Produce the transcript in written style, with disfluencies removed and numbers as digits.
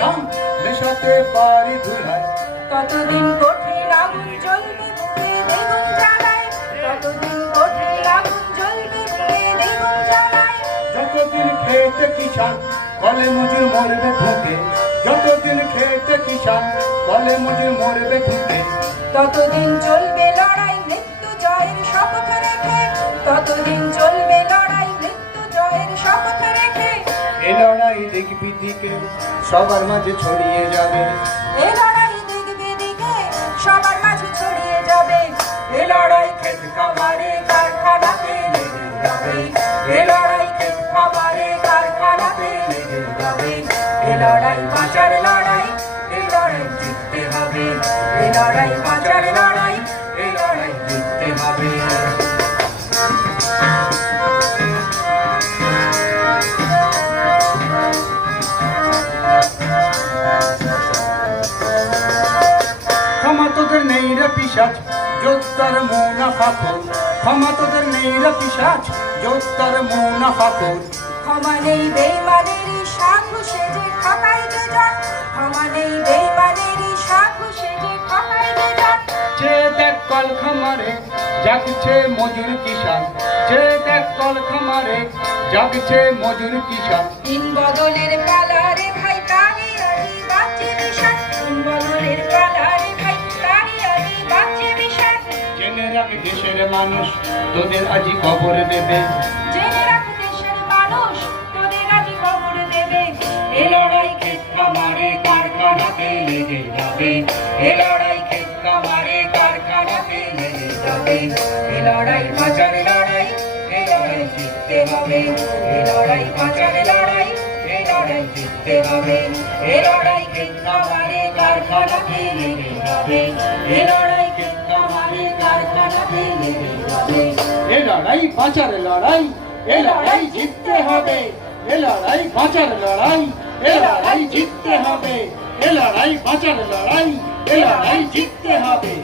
না মেশাতে পারি ধুলায়। ততদিন কঠিন আগুন জ্বলবে বুকে দ্বিগুণ জ্বালায়, ততদিন কঠিন আগুন জ্বলবে বুকে দ্বিগুণ জ্বালায়। যতদিন খেতে কিষান কলে মজুর মরবে ভুকে, যতদিন খেতে কিষান কলে মজুর মরবে ভুকে। ততদিন চলবে লড়াই মৃত্যু জয়ের শপথ রেখে, ততদিন চলবে লড়াই মৃত্যু জয়ের শপথ রেখে। এ লড়াই দেখবি দিকে সবার মাঝে ছড়িয়ে যাবে, এ লড়াই দেখবে দিকে সবার মাঝে ছড়িয়ে যাবে। এ লড়াই ক্ষেত খামারে কারখানাতে লেগে যাবে, এ লড়াই ক্ষেত খামারে কারখানাতে লেগে যাবে। এ লড়াই বাঁচার লড়াই, এ লড়াই জিততে হবে, এ লড়াই বাঁচার লড়াই, এ লড়াই জিততে হবে। ক্ষমা তোদের নেই রে পিশাচ যোদ্ধার মুনাফা খোর, ক্ষমা তোদের নেই রে পিশাচ যোদ্ধার মুনাফা খোর। ক্ষমা নেই বেইমানেরই সাধু সেজে ঠকাই যে জন, ক্ষমা নেই বেইমানেরই সাধু সেজে ঠকাই যে জন। যে দেখ কল খামারে জাগছে মজুর কিষান, যে দেখ কল খামারে জাগছে মজুর কিষান। দিন বদলের পালারে ভাই তারি আলি বাঁচে বিশাল, দিন বদলের পালারে ভাই তারি আলি বাঁচে বিশাল। জেনে রাখ দেশের মানুষ তোদের আজি খবর দেবে, জেনে রাখ দেশের মানুষ তোদের আজ খবর দেবে। এ লড়াই ক্ষেত খামারে কারখানাতে লেগে যাবে, এ লড়াই ক্ষেত খামারে কারখানাতে লেগে যাবে। এ লড়াই বাঁচার লড়াই, এ লড়াই জিততে হবে, এ লড়াই বাঁচার লড়াই, এ লড়াই জিততে হবে। এ লড়াই ক্ষেত খামারে কারখানাতে লেগে যাবে, এ লড়াই ক্ষেত খামারে কারখানাতে লেগে যাবে। এ লড়াই বাঁচার লড়াই, এ লড়াই জিততে হবে, এ লড়াই বাঁচার লড়াই, এ লড়াই জিততে হবে, এ লড়াই বাঁচার লড়াই, এ লড়াই জিততে হবে।